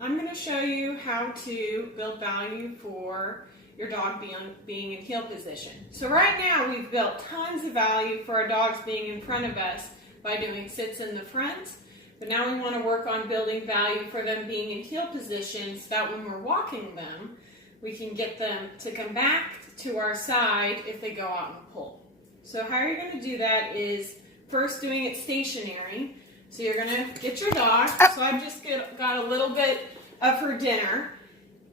I'm going to show you how to build value for your dog being in heel position. So right now we've built tons of value for our dogs being in front of us by doing sits in the front, but now we want to work on building value for them being in heel position so that when we're walking them, we can get them to come back to our side if they go out and pull. So how you're going to do that is first doing it stationary. So you're going to get your dog. So I've just got a little bit of her dinner,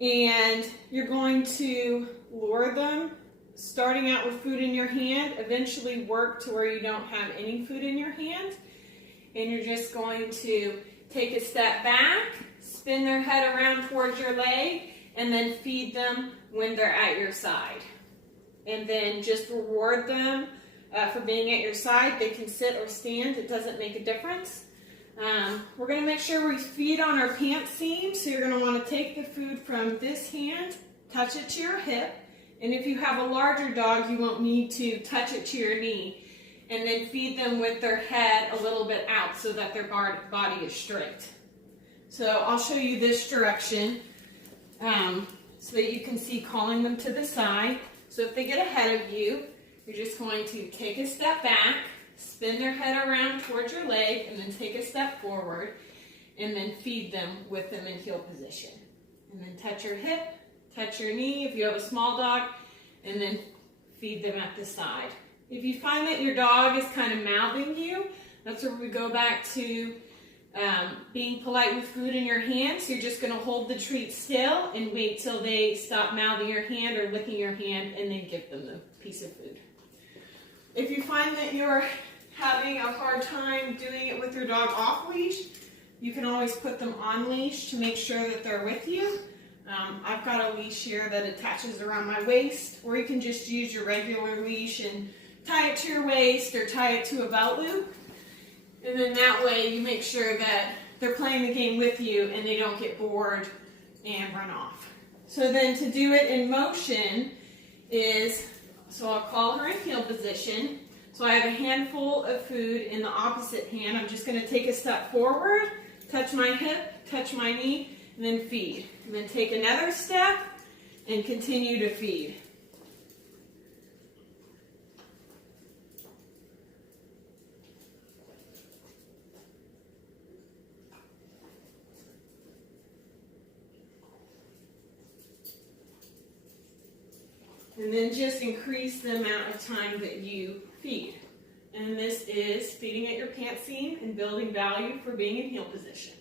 and you're going to lure them, starting out with food in your hand, eventually work to where you don't have any food in your hand, and you're just going to take a step back, spin their head around towards your leg, and then feed them when they're at your side. And then just reward them for being at your side. They can sit or stand, it doesn't make a difference. We're going to make sure we feed on our pant seam, so you're going to want to take the food from this hand, touch it to your hip, and if you have a larger dog, you won't need to touch it to your knee, and then feed them with their head a little bit out so that their body is straight. So I'll show you this direction so that you can see calling them to the side. So if they get ahead of you, you're just going to take a step back, spin their head around towards your leg, and then take a step forward, and then feed them with them in heel position. And then touch your hip, touch your knee if you have a small dog, and then feed them at the side. If you find that your dog is kind of mouthing you, that's where we go back to being polite with food in your hand. So you're just going to hold the treat still and wait till they stop mouthing your hand or licking your hand, and then give them the piece of food. If you find that you're having a hard time doing it with your dog off leash, you can always put them on leash to make sure that they're with you. I've got a leash here that attaches around my waist, or you can just use your regular leash and tie it to your waist or tie it to a belt loop. And then that way you make sure that they're playing the game with you and they don't get bored and run off. So then to do it in motion is, so I'll call her in heel position. So I have a handful of food in the opposite hand. I'm just going to take a step forward, touch my hip, touch my knee, and then feed. And then take another step and continue to feed. And then just increase the amount of time that you feed. And this is feeding at your pant seam and building value for being in heel position.